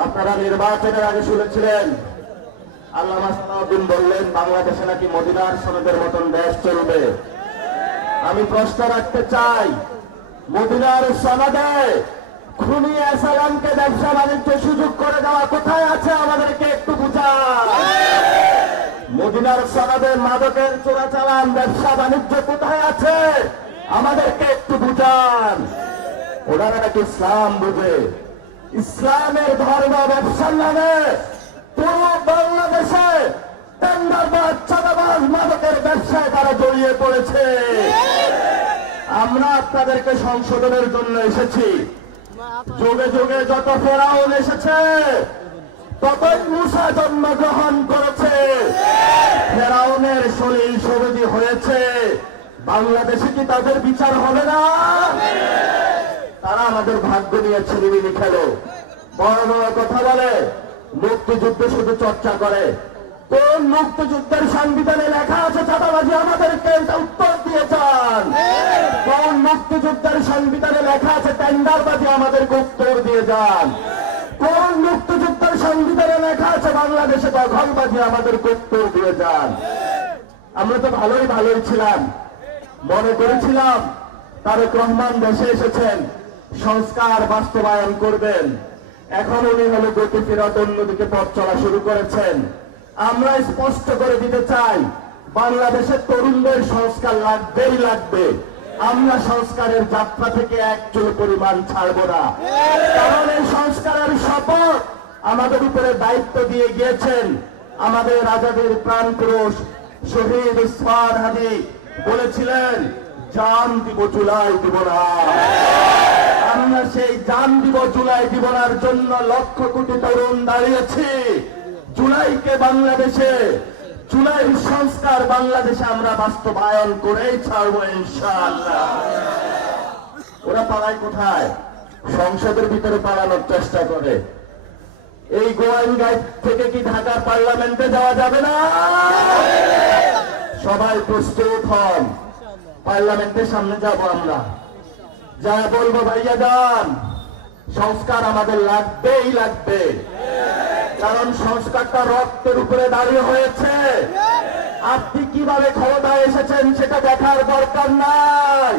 আপনারা নির্বাচনের আগে শুনেছিলেন আল্লামা সালাউদ্দিন বললেন বাংলাদেশে নাকি মদিনার সনদের মতন দেশ চলবে। আমি প্রশ্ন রাখতে চাই, মদিনার সনদে খুনি সালামকে ব্যবসা বাণিজ্য সুযোগ করে দেওয়া কোথায় আছে? আমাদেরকে একটু বুঝান। মদিনার সনদে মাদকের চোরাচালান ব্যবসা বাণিজ্য কোথায় আছে? আমাদেরকে একটু বুঝান। ওনারা নাকি ইসলাম বুঝে, ইসলামের ধর্ম ব্যবসার নামে পুরো বাংলাদেশে টেন্ডারবাজ চাঁদাবাজ মাদকের ব্যবসায় তারা জড়িয়ে পড়েছে। আমরা আপনাদেরকে সংশোধনের জন্য এসেছি। যুগে যুগে যত ফেরাউন এসেছে ততই মূসা জন্মগ্রহণ করেছে, ফেরাউনের শরীর সবুজি হয়েছে। বাংলাদেশে কি তাদের বিচার হবে না? তারা আমাদের ভাগ্য নিয়ে ছেলেমিলি খেলো, বড় বড় কথা বলে, মুক্তিযুদ্ধ শুধু চর্চা করে। কোন মুক্তিযুদ্ধের সংবিধানে লেখা আছে চাঁদাবাজি? আমাদেরকে এটা উত্তর দিয়ে যান। কোন মুক্তিযুদ্ধের সংবিধানে লেখা আছে টেন্ডারবাজি? আমাদেরকে উত্তর দিয়ে যান। কোন মুক্তিযুদ্ধের সংবিধানে লেখা আছে বাংলাদেশে দখলবাজি? আমাদেরকে উত্তর দিয়ে যান। আমরা তো ভালোই ছিলাম, মনে করেছিলাম তারেক রহমান দেশে এসেছেন, সংস্কার বাস্তবায়ন করবেন। এখন উনি হলো গতি ফেরত অন্যদিকে পথ চলা শুরু করেছেন। আমরা স্পষ্ট করে দিতে চাই, বাংলাদেশের তরুণদের সংস্কার লাগবেই লাগবে। আমরা সংস্কারের যাত্রা থেকে এক চুল পরিমাণ ছাড়ব না। কারণ এই সংস্কারের শপথ আমাদের উপরে দায়িত্ব দিয়ে গিয়েছেন আমাদের আজাদের প্রাণ পুরুষ শহীদ উসমান হাদি। বলেছিলেন জান দিব জুলাই দিব না। আমরা সেই জান দিব জুলাই দিব নার জন্য লক্ষ কোটি তরুণ দাঁড়িয়েছি। জুলাইকে বাংলাদেশে, জুলাই সংস্কার বাংলাদেশে আমরা বাস্তবায়ন করেই ছাড়বো ইনশাআল্লাহ। ওরা পালায় কোথায়? সংসদের ভিতরে পালানোর চেষ্টা করে। এই গোয়াইনঘাট থেকে কি ঢাকা পার্লামেন্টে যাওয়া যাবে না? সবাই প্রস্তুত হন, পার্লামেন্টের সামনে যাব আমরা, যা বলবো ভাইয়া যান, সংস্কার আমাদের লাগবেই লাগবে। কারণ সংস্কারটা রক্তের উপরে দাঁড়িয়ে হয়েছে। আপনি কিভাবে ক্ষমতায় এসেছেন সেটা দেখার দরকার নাই।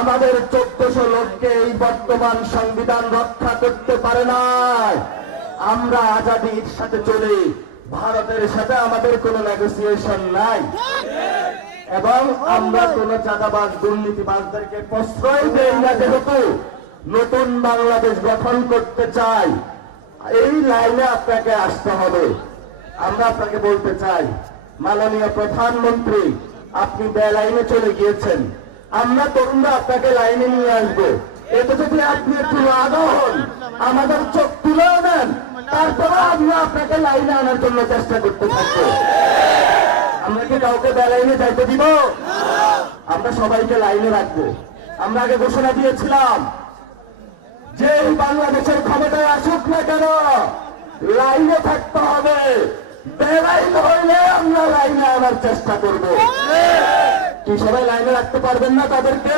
আমাদের 1400 লোককে এই বর্তমান সংবিধান রক্ষা করতে পারে নাই। আমরা আজাদির সাথে চলি, ভারতের সাথে আমাদের কোনো নেগোসিয়েশন নাই। এবং আমরা কোন চাঁদাবাজ দুর্নীতিবাজদেরকে প্রশ্রয় দেই না। যেহেতু নতুন বাংলাদেশ গঠন করতে চাই, এই লাইনে আপনাকে আসতে হবে। আমরা আপনাকে বলতে চাই, মাননীয় প্রধানমন্ত্রী, আপনি বেলাইনে চলে গিয়েছেন, আমরা তরুণরা আপনাকে লাইনে নিয়ে আসবো। এতে যদি আপনি একটু আগে হন, আমাদের চোখ তুলেও নেন, তারপরে আমরা আপনাকে লাইনে আনার জন্য চেষ্টা করতে থাকবো। আমরা কি কাউকে বেলাইনে যাইতে দিব? আমরা সবাইকে লাইনে রাখবো। আমরা আগে ঘোষণা দিয়েছিলাম যে বাংলাদেশের ক্ষমতায় আসুক না কেন লাইনে থাকতে হবে। বেলাইন হইলে আমরা লাইনে আনার চেষ্টা করব। কি সবাই লাইনে রাখতে পারবেন না? তাদেরকে,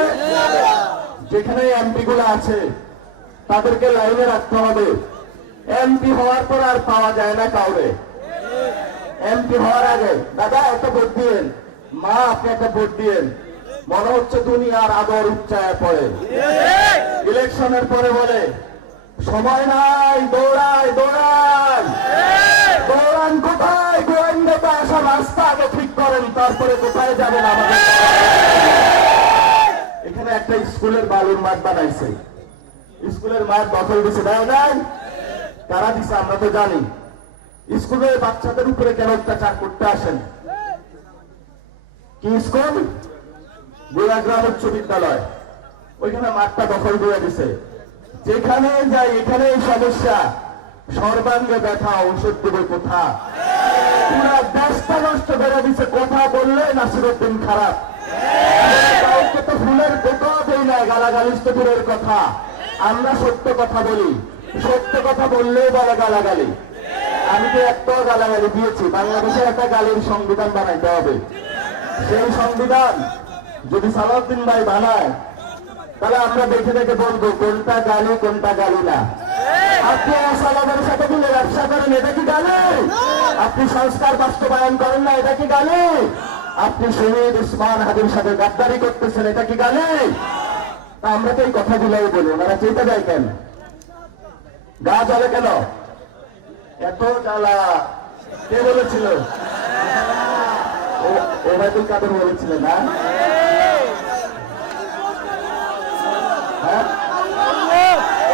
যেখানে এমপি গুলো আছে তাদেরকে লাইনে রাখতে হবে। এমপি হওয়ার পর আর পাওয়া যায় না কাউরে। এমপি হওয়ার আগে দাদা একটা ভোট দিয়েন, মা আপনি একটা ভোট দিয়েন, মনে হচ্ছে দুনিয়ার আদর উচ্চায় পড়ে। ইলেকশনের পরে বলে সময় নাই, দৌড়ায় দৌড়ান। দৌড়ান কোথায়? গোয়েন্দাতে আসার রাস্তা আগে ঠিক করেন, তারপরে কোথায় যাবেন আমাদের। এখানে একটা স্কুলের বালুর মাঠ বানাইছে, স্কুলের মাঠ দখল দিছে, দেয় নাই? কারা দিছে আমরা তো জানি। স্কুলের বাচ্চাদের উপরে কেন অত্যাচার করতে আসেন? কি স্কুল? গোড়াগ্রাম উচ্চ বিদ্যালয়, ওইখানে মাঠটা দখল করে দিছে। যেখানে যাই এখানে এই সমস্যা, সর্বাঙ্গে ব্যথা, ঔষধ দেবে কোথা? পুরা দেশটা নষ্ট করে দিছে। কথা বললে নাসিরউদ্দিন খারাপ, কাউকে তো ফুলের দোকাও দেই না, গালাগালিস তো দূরের কথা। আমরা সত্য কথা বলি, সত্য কথা বললেই বলে গালাগালি। আমি তো একটাও গালাগালি দিয়েছি। বাংলাদেশে একটা গালির সংবিধান বানাইতে হবে। সেই সংবিধান যদি সালাউদ্দিন ভাই বানায়, তাহলে আমরা দেখে দেখে বলবো কোনটা গালি কোনটা গালি না। আপনি আসামের সাথে মিলে ব্যবসা করেন, এটা কি গালি? আপনি সংস্কার বাস্তবায়ন করেন না, এটা কি গালি? আপনি শহীদ উসমান হাদির সাথে গাদ্দারি করতেছেন, এটা কি গালি? তা আমরা তো এই কথাগুলোই বলি, ওনারা চেতে যায় কেন? গা জ্বলে কেন? এত জ্বালা কে বলেছিল? ওবায়দুল কাদের বলেছিলেন না?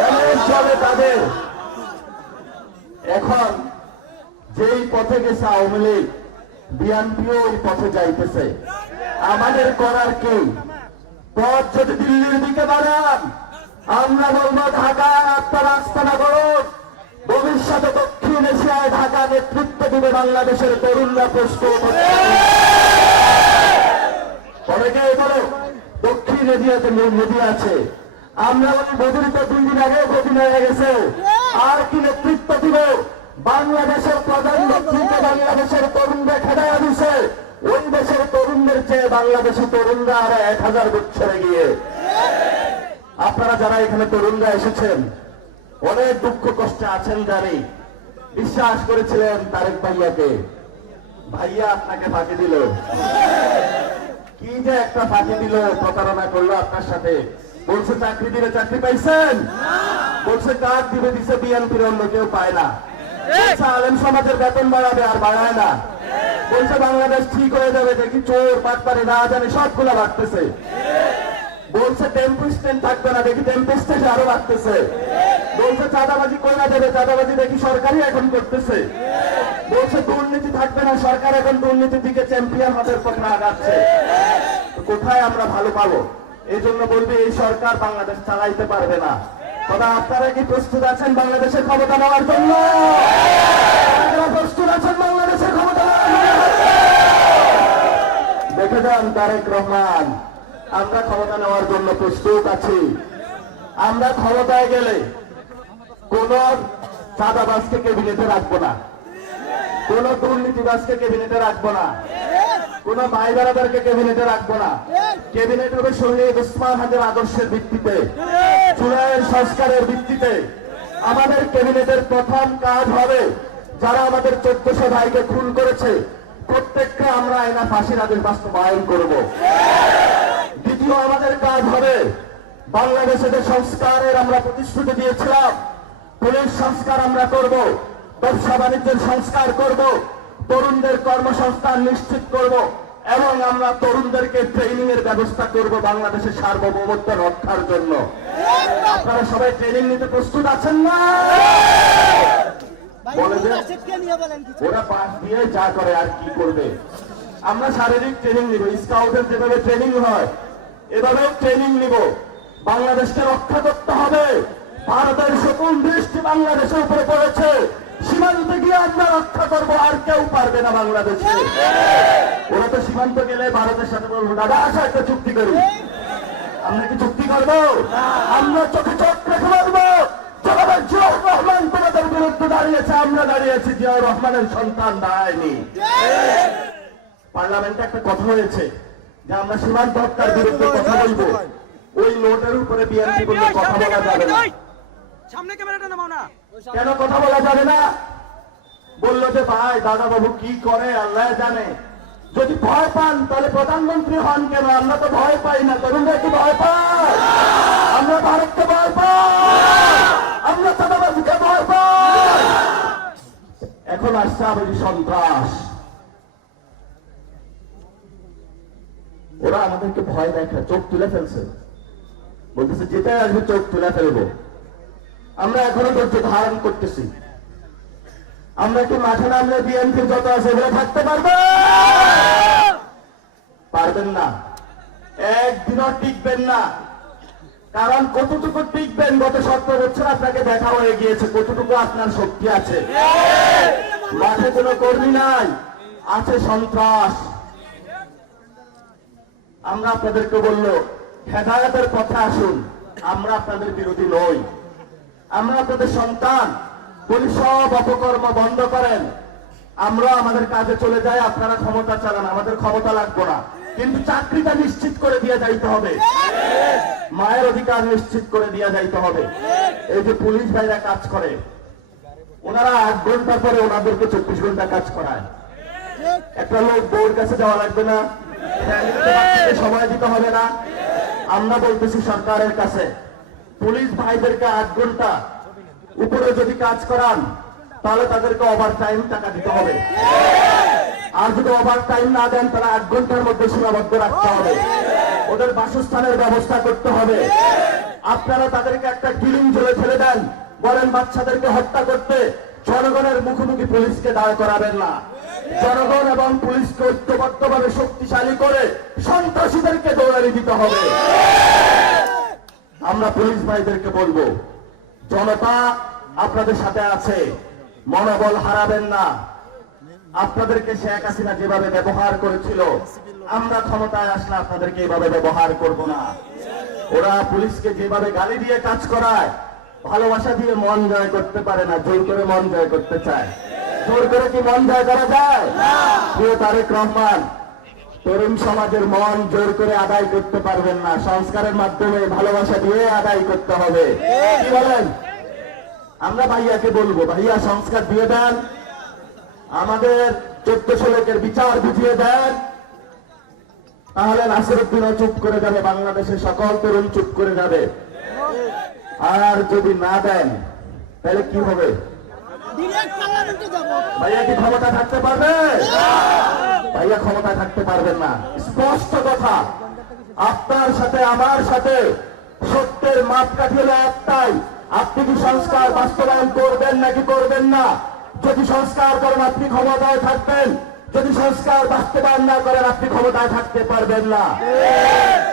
অনেক চলে তাদের। এখন যেই পথে গেছে আওয়ামী লীগ, বিএনপিও ওই পথে যাইতেছে। আমাদের করার কি? পথ যদি দিল্লির দিকে বাড়ান, আমরা বলবো ঢাকা আপনারা আস্তানা করুন। ভবিষ্যতে দক্ষিণ এশিয়ায় ঢাকা নেতৃত্ব দিবে বাংলাদেশের তরুণরা প্রস্তুত। অনেকে বলো দক্ষিণ এশিয়াতে মোদী আছে, আমরা বলি মোদীর তো 2 দিন আগে গতি হয়ে গেছে, আর কি নেতৃত্ব দিব? বাংলাদেশের প্রধান নেতৃত্ব বাংলাদেশের তরুণরা খেদাইয়া দিছে, ওই দেশের তরুণদের চেয়ে বাংলাদেশের তরুণরা আর 1000 বছরে গিয়ে। আপনারা যারা এখানে তরুণরা এসেছেন অনেক দুঃখ কষ্টে আছেন জানি, বিশ্বাস করেছিলেন তারেক ভাইয়াকে, ভাইয়া আপনাকে ফাঁকি দিল। কি যে একটা ফাঁকি দিল, প্রতারণা করলো আপনার সাথে। বলছে চাকরি দিলে চাকরি পাইছেন, বলছে কাজ দিবে দিছে, বিএনপির অন্য কেউ পায় না। বলছে আলেম সমাজের বেতন বাড়াবে, আর বাড়ায় না। বলছে বাংলাদেশ ঠিক হয়ে যাবে, দেখি চোর বাটপারে না জানি সবগুলা বাড়তেছে। বলছে টেম্পো স্ট্যান্ড থাকবে না, দেখি টেম্পো স্ট্যান্ড আরো বাড়তেছে। বলছে চাঁদাবাজি কইরা দেবে, চাঁদাবাজি দেখি সরকারই এখন করতেছে। বলছে দুর্নীতি থাকবে না, সরকার এখন দুর্নীতির দিকে চ্যাম্পিয়ন হাতের পথে আগাচ্ছে। কোথায় আমরা ভালো পাবো? এই জন্য বলবি এই সরকার বাংলাদেশ চালাইতে পারবে না। তবে আপনারা কি প্রস্তুত আছেন বাংলাদেশের ক্ষমতা নেওয়ার জন্য? প্রস্তুত আছেন বাংলাদেশের ক্ষমতা নেওয়ার জন্য? দেখে যান তারেক রহমান, আমরা ক্ষমতা নেওয়ার জন্য প্রস্তুত আছি। আমরা ক্ষমতায় গেলে কোন চাঁদাবাজকে ক্যাবিনেটে রাখবো না, কোন দুর্নীতিবাজকে ক্যাবিনেটে রাখবো না, কোন ভাই বেড়াদারকে ক্যাবিনেটে রাখবো না। ক্যাবিনেট হবে শহীদ উসমান হাদির আদর্শের ভিত্তিতে, জুলাইয়ের সংস্কারের ভিত্তিতে। আমাদের ক্যাবিনেটের প্রথম কাজ হবে যারা আমাদের 1400 ভাইকে খুন করেছে প্রত্যেককে আমরা আইনা ফাঁসির আদেশ বাস্তবায়ন করব। দ্বিতীয় আমাদের কাজ হবে বাংলাদেশে যে সংস্কারের আমরা প্রতিশ্রুতি দিয়েছিলাম, পুলিশ সংস্কার আমরা করব, ব্যবসা বাণিজ্যের সংস্কার করব, তরুণদের কর্মসংস্থান নিশ্চিত করব, এবং আমরা তরুণদেরকে ট্রেনিং এর ব্যবস্থা করব বাংলাদেশের সার্বভৌমত্ব রক্ষার জন্য। আপনারা সবাই ট্রেনিং নিতে প্রস্তুত আছেন না? বলে যে ওরা পাশ দিয়ে যা করে আর কি করবে। আমরা শারীরিক ট্রেনিং নিব, স্কাউটের যেভাবে ট্রেনিং হয় এভাবে ট্রেনিং নিব। বাংলাদেশকে রক্ষা করতে হবে। ভারতের সকল দৃষ্টি বাংলাদেশের উপরে পড়েছে, সীমান্তে গিয়ে আমরা রক্ষা করবো, আর কেউ পারবে না বাংলাদেশে। ওরা তো সীমান্ত গেলে ভারতের সাথে বলবো দাদা আসা একটা চুক্তি করি। আমরা কি চুক্তি করবো? আমরা চোখে চোখ রেখে বলবো জিয়াউর রহমান তোমাদের বিরুদ্ধে দাঁড়িয়েছে, আমরা দাঁড়িয়েছি, জিয়াউর রহমানের সন্তান দাঁড়ায়নি। পার্লামেন্টে একটা কথা হয়েছে যে আমরা সীমান্ত হত্যার বিরুদ্ধে কথা বলবো, ওই নোটের উপরে বিএনপি বললে কথা বলা যাবে না। সামনে ক্যামেরাটা নামাও না। কেন কথা বলা যাবে না? বললো যে ভাই দাদা বাবু কি করে আল্লাহ জানে, যদি ভয় পান তাহলে প্রধানমন্ত্রী হন কেন? আমরা তো ভয় পাই না, তরুণরা কি ভয় পায়? আমরা ভারতকে ভয় পাই, আমরা চাঁদাবাজিকে ভয় পাই। এখন আসছে আবার সন্ত্রাস। ওরা আমাদেরকে ভয় দেখায়, চোখ তুলে ফেলছে, বলতেছে যেটাই আসবে চোখ তুলে ফেলবো। আমরা এখনো ধৈর্য ধারণ করতেছি। আমরা কি মাঠে নামলে বিএনপি যত আছে এগুলো থাকতে পারবো? পারবেন না, একদিনও টিকবেন না। কারণ কতটুকু টিকবেন গত 17 বছর আপনাকে দেখা হয়ে গিয়েছে, কতটুকু আপনার শক্তি আছে। মাঠে কোনো কর্মী নাই, আছে সন্ত্রাস। আমরা আপনাদেরকে বললো হেদায়েতের পথে আসুন, আমরা আপনাদের বিরোধী নই, আমরা আপনাদের সন্তান। বলি সব অপকর্ম বন্ধ করেন, আমরা আমাদের কাজে চলে যাই, আপনারা ক্ষমতা চালান, আমাদের ক্ষমতা লাগবে না। কিন্তু চাকরিটা নিশ্চিত করে দিয়ে যাইতে হবে, মায়ের অধিকার নিশ্চিত করে দিয়ে যাইতে হবে। এই যে পুলিশ ভাইরা কাজ করে, ওনারা 8 ঘন্টা পরে ওনাদেরকে 24 ঘন্টা কাজ করায়। একটা লোক বউর কাছে যাওয়া লাগবে না, ফ্যামিলিতে বাচ্চাকে সময় দিতে হবে না। আমরা বলতেছি সরকারের কাছে, পুলিশ ভাইদেরকে 8 ঘন্টা উপরে যদি কাজ করান তাহলে তাদেরকে ওভার টাইম টাকা দিতে হবে। আর যদি ওভার টাইম না দেন তাহলে 8 ঘন্টার মধ্যে সীমাবদ্ধ রাখতে হবে। ওদের বাসস্থানের ব্যবস্থা করতে হবে। আপনারা তাদেরকে একটা কিলিং জেলে ফেলে দেন, বলেন বাচ্চাদেরকে হত্যা করতে, জনগণের মুখোমুখি পুলিশকে দাঁড় করাবেন না। জনগণ এবং পুলিশকে ঐক্যবদ্ধভাবে শক্তিশালী করে সন্ত্রাসীদেরকে দৌড়ানি দিতে হবে। আমরা পুলিশ ভাইদেরকে বলবো, জনতা আপনাদের সাথে আছে, মনোবল হারাবেন না। আপনাদেরকে শেখ হাসিনা যেভাবে ব্যবহার করেছিল, আমরা ক্ষমতায় আসলে আপনাদেরকে এইভাবে ব্যবহার করব না। ওরা পুলিশকে যেভাবে গালি দিয়ে কাজ করায়, ভালোবাসা দিয়ে মন জয় করতে পারে না, জোর করে মন জয় করতে চায়। জোর করে কি মন জয় করা যায়? প্রিয় তারেক রহমান, তরুণ সমাজের মন জোর করে আদায় করতে পারবেন না, সংস্কারের মাধ্যমে ভালোবাসা দিয়ে আদায় করতে হবে। কি বলেন? আমরা ভাইয়াকে বলবো, ভাইয়া সংস্কার দিয়ে দেন, আমাদের 1400 লোকের বিচার বুঝিয়ে দেন, তাহলে নাসিরউদ্দিনও চুপ করে যাবে, বাংলাদেশের সকল তরুণ চুপ করে যাবে। আর যদি না দেন তাহলে কি হবে? ভাইয়া কি ক্ষমতা থাকতে পারবে? ভাইয়া ক্ষমতা থাকতে পারবেন না। স্পষ্ট কথা, আপনার সাথে আমার সাথে সত্যের মাপকাঠি হলো একটাই, আপনি কি সংস্কার বাস্তবায়ন করবেন নাকি করবেন না? যদি সংস্কার করেন আপনি ক্ষমতায় থাকবেন, যদি সংস্কার বাস্তবায়ন না করেন আপনি ক্ষমতায় থাকতে পারবেন না।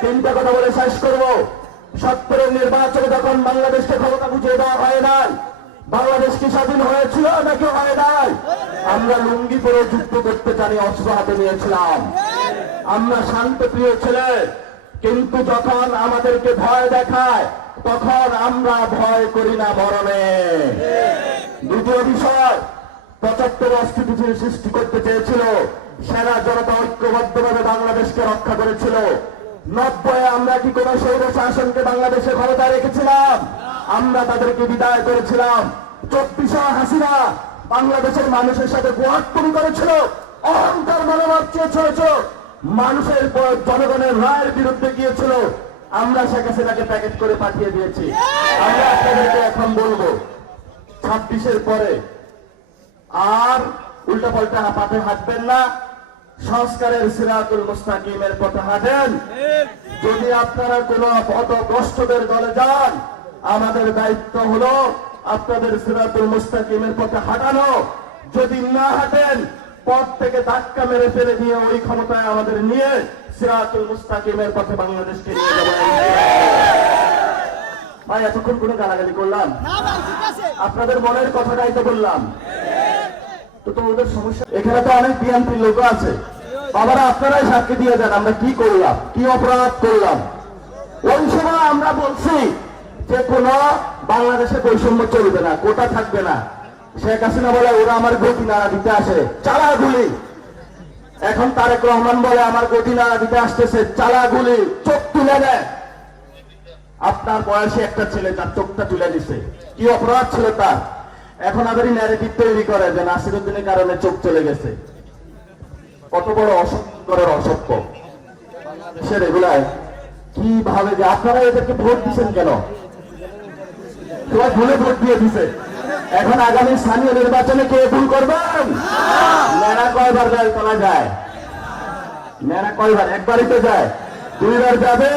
তিনটা কথা বলে শেষ করব। 70 নির্বাচনে যখন বাংলাদেশকে ক্ষমতা বুঝিয়ে দেওয়া হয় নাই, বাংলাদেশ কি স্বাধীন হয়েছিল নাকি হয় নাই? আমরা লুঙ্গি পরে যুদ্ধ করতে জানি, অস্ত্র হাতে নিয়েছিলাম। আমরা শান্তপ্রিয় ছেলে, কিন্তু যখন আমাদেরকে ভয় দেখায় তখন আমরা ভয় করি না মরণে। দ্বিতীয় বিষয়, 75 অস্থিতিশীল সৃষ্টি করতে চেয়েছিল, সেনা জনতা ঐক্যবদ্ধভাবে বাংলাদেশকে রক্ষা করেছিল। 90 আমরা কি কোন স্বৈর শাসনকে বাংলাদেশে ক্ষমতায় রেখেছিলাম? আমরা তাদেরকে বিদায় করেছিলাম। 24 হাসিনা বাংলাদেশের মানুষের সাথে গোয়াট্টুমি করেছিল, অহংকার মনোভাব চেয়েছিল, মানুষের জনগণের রায়ের বিরুদ্ধে গিয়েছিল। আমরা শেখ হাসিনাকে প্যাকেট করে পাঠিয়ে দিয়েছি। আমরা আপনাদেরকে এখন বলবো, 26-এর পরে আর উল্টা পাল্টা পথে হাঁটবেন না, সংস্কারের সিরাতুল মুস্তাকিমের পথে হাঁটেন। যদি আপনারা কোন পথভ্রষ্টদের দলে যান, আমাদের দায়িত্ব হলো আপনাদের সিরাতুল মুস্তাকিমের পথে হাঁটানো। যদি না হাঁটেন, পথ থেকে ধাক্কা মেরে ফেলে দিয়ে ওই ক্ষমতায় আমাদের নিয়ে সিরাতুল মুস্তাকিমের পথে বাংলাদেশকে নিয়ে যাবো। ভাই এতক্ষণ কোনো গালাগালি করলাম? আপনাদের মনের কথাটাই তো বললাম। তো ওদের সমস্যা, এখানে তো অনেক বিএনপি লোক আছে, বাবারা আপনারাই সাক্ষী দিয়ে যান আমরা কি করলাম, কি অপরাধ করলাম। ওই সময় আমরা বলছি যে কোন বাংলাদেশে বৈষম্য চলবে না, কোটা থাকবে না। শেখ হাসিনা বলে ওরা আমার গতি নাড়া দিতে আসে, চালা গুলি। এখন তারেক রহমান বলে আমার গতি নাড়া দিতে আসতেছে, চালা গুলি, চোখ তুলে নেয়। আপনার বয়সে একটা ছেলে তার চোখটা তুলে দিছে, কি অপরাধ ছিল তার? এখন আবার ন্যারেটিভ তৈরি করে যে নাসিরউদ্দিনের কারণে চোখ চলে গেছে। কত বড় অসত্যের অসত্য সে রেগুলার কিভাবে যে আপনারা এদেরকে ভোট দিচ্ছেন কেন? সবাই ভুলে ভোট দিয়ে দিছে। এখন আগামী স্থানীয় নির্বাচনে কে ভুল করবেন? নেড়া কয়বার যায় তোলা যায়? নেড়া কয়বার? একবারই তো যায়, 2 বার যাবে?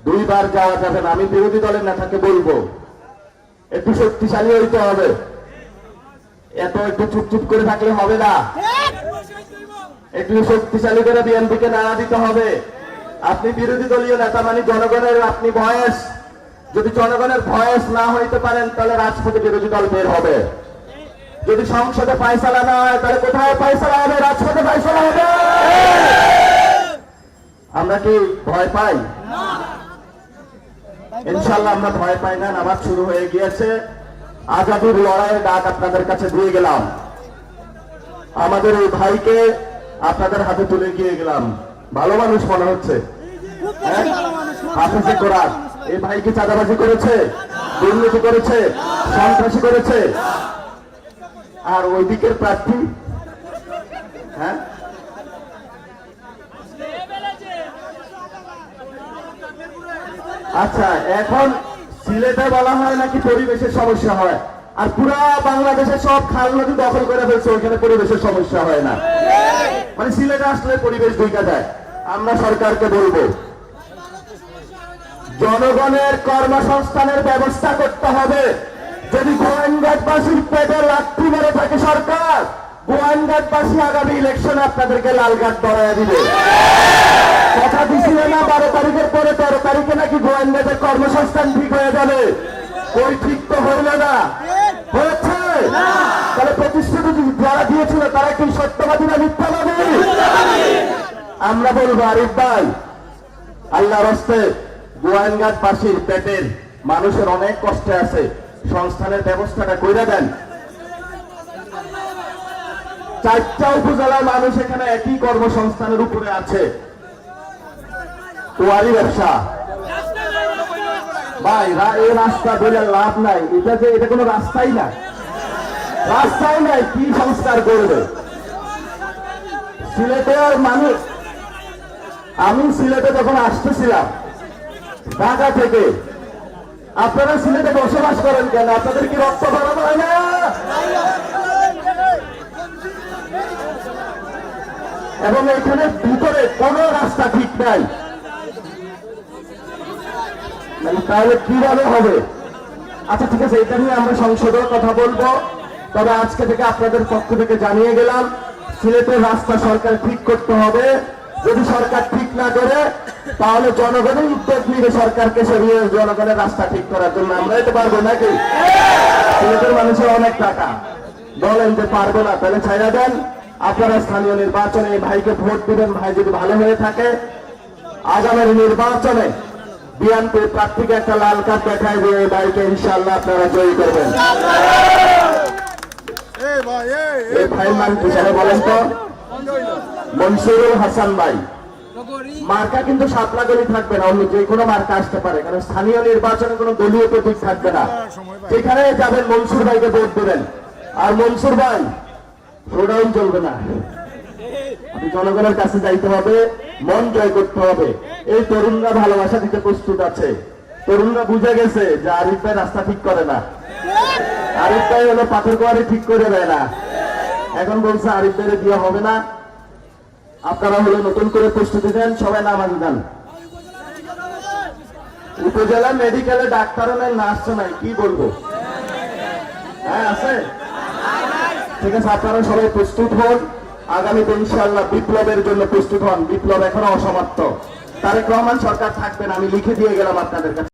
2 বার যাওয়া যাবে না। আমি বিরোধী দলের নেতাকে বলবো, একটু শক্তিশালী হইতে হবে, একটু চুপচুপ করে থাকলে হবে না, একটু শক্তিশালী করে বিএনপিকে নাড়া দিতে হবে। আপনি বিরোধী দলীয় নেতা মানে জনগণের আপনি ভয়েস, যদি জনগণের ভয়েস না হইতে পারেন তাহলে রাজপথে বিরোধী দল বের হবে। যদি সংসদে ফয়সালা না হয় তাহলে কোথায় ফয়সালা হবে? রাজপথে ফয়সালা হবে। আমরা কি ভয় পাই? ইনশাআল্লাহ আমরা ভয় পাই না। নামাজ শুরু হয়ে গিয়েছে। আজাদির লড়াইয়ের ডাক আপনাদের কাছে দিয়ে গেলাম। আমাদের এই ভাইকে আপনাদের হাতে তুলে গিয়ে গেলাম। ভালো মানুষ মনে হচ্ছে। হ্যাঁ? হাফেজে কোরআন এই ভাই কি চাঁদাবাজি করেছে, দুর্নীতি করেছে, সন্ত্রাসী করেছে? আর ওই দিকের প্রার্থী, হ্যাঁ, আচ্ছা, এখন সিলেটে বলা হয় নাকি পরিবেশের সমস্যা হয়, আর পুরা বাংলাদেশে সব খাল নদী দখল করে ফেলছে, ওইখানে পরিবেশের সমস্যা হয় না। মানে সিলেটে আসলে পরিবেশ দুইটা যায়। আমরা সরকারকে বলবো, জনগণের কর্মসংস্থানের ব্যবস্থা করতে হবে। যদি গোয়াইনঘাটবাসীর পেটে লাথি মেরে থাকে সরকার, গোয়াইনঘাটবাসী আগামী ইলেকশনে আপনাদেরকে লালঘাট ধরাইয়া দিবে। কথা দিছিলেন না 12 তারিখের পরে 13 তারিখে নাকি গোয়াইনঘাটের কর্মসংস্থান ঠিক হয়ে যাবে। ওই ঠিক তো হইল না, হয়েছে? তাহলে প্রতিশ্রুতি যারা দিয়েছিল তারা কি সত্যবাদী না মিথ্যাবাদী? আমরা বলবো, আরিফ ভাই, আল্লাহর হস্তে গোয়াইনঘাটবাসীর পেটের মানুষের অনেক কষ্টে আছে, সংস্থানের ব্যবস্থাটা কইরা দেন। 4টা উপজেলার মানুষ এখানে একই কর্মসংস্থানের উপরে আছে, ওয়ারি ব্যবসা। ভাই এই রাস্তা বলে লাভ নাই, এটা কোনো রাস্তাই না, রাস্তাই নাই, কি সংস্কার করবে? সিলেটের মানুষ, আমি সিলেটে যখন আসতেছিলাম ঢাকা থেকে, আপনারা সিলেটে বসবাস করেন কেন? আপনাদের কি রক্ত বাড়ানো হয় না? এবং এখানে ভিতরে কোন রাস্তা ঠিক নাই, তাহলে কিভাবে হবে? আচ্ছা ঠিক আছে, এটা নিয়ে আমরা সংসদেও কথা বলবো। তবে আজকে থেকে আপনাদের পক্ষ থেকে জানিয়ে গেলাম, সিলেটের রাস্তা সরকার ঠিক করতে হবে। যদি সরকার ঠিক না করে তাহলে জনগণের উদ্যোগ নিবে সরকারকে সরিয়ে জনগণের রাস্তা ঠিক করার জন্য। আমরা এটা পারবো নাকি? সিলেটের মানুষের অনেক টাকা, বলেন যে পারবো না, তাহলে ছাইড়া দেন। আপনারা স্থানীয় নির্বাচনে এই ভাইকে ভোট দিবেন। ভাই যদি ভালো হয়ে থাকে, আগামী নির্বাচনে বিএনপির প্রার্থীকে একটা লাল কার্ড দেখায় দিয়ে এই ভাইকে ইনশাআল্লাহ আপনারা জয়ী করবেন। এই ভাইয়ের নাম কি জানে বলেন তো? মনসুরুল হাসান ভাই। মার্কা কিন্তু সাতলাগলি থাকবে না, অন্য যে কোনো মার্কা আসতে পারে, কারণ স্থানীয় নির্বাচনে কোনো দলীয় প্রতীক থাকবে না। যেখানে যাবেন মনসুর ভাইকে ভোট দেবেন। আর মনসুর ভাই, শোডাউন চলবে না, জনগণের কাছে যাইতে হবে, মন জয় করতে হবে। এই তরুণরা ভালোবাসা দিতে প্রস্তুত আছে। তরুণরা বুঝে গেছে যে আরিফ ভাই রাস্তা ঠিক করে না, আরিফ ভাই হলো পাথর কোয়ারি ঠিক করে দেয় না। এখন বলছে আরিফ ভাইয়ের বিয়ে হবে না। আপনারা হলে নতুন করে প্রস্তুতি দেন, সবাই নামাজ দেন। উপজেলা মেডিকেলে ডাক্তারও নাই, নার্সও নাই, কি বলবো? হ্যাঁ আছে, ঠিক আছে, আপনারা সবাই প্রস্তুত হন। আগামীতে ইনশাআল্লাহ বিপ্লবের জন্য প্রস্তুত হন। বিপ্লব এখনো অসমাপ্ত। তারেক রহমান সরকার থাকবেন, আমি লিখে দিয়ে গেলাম আপনাদের কাছে।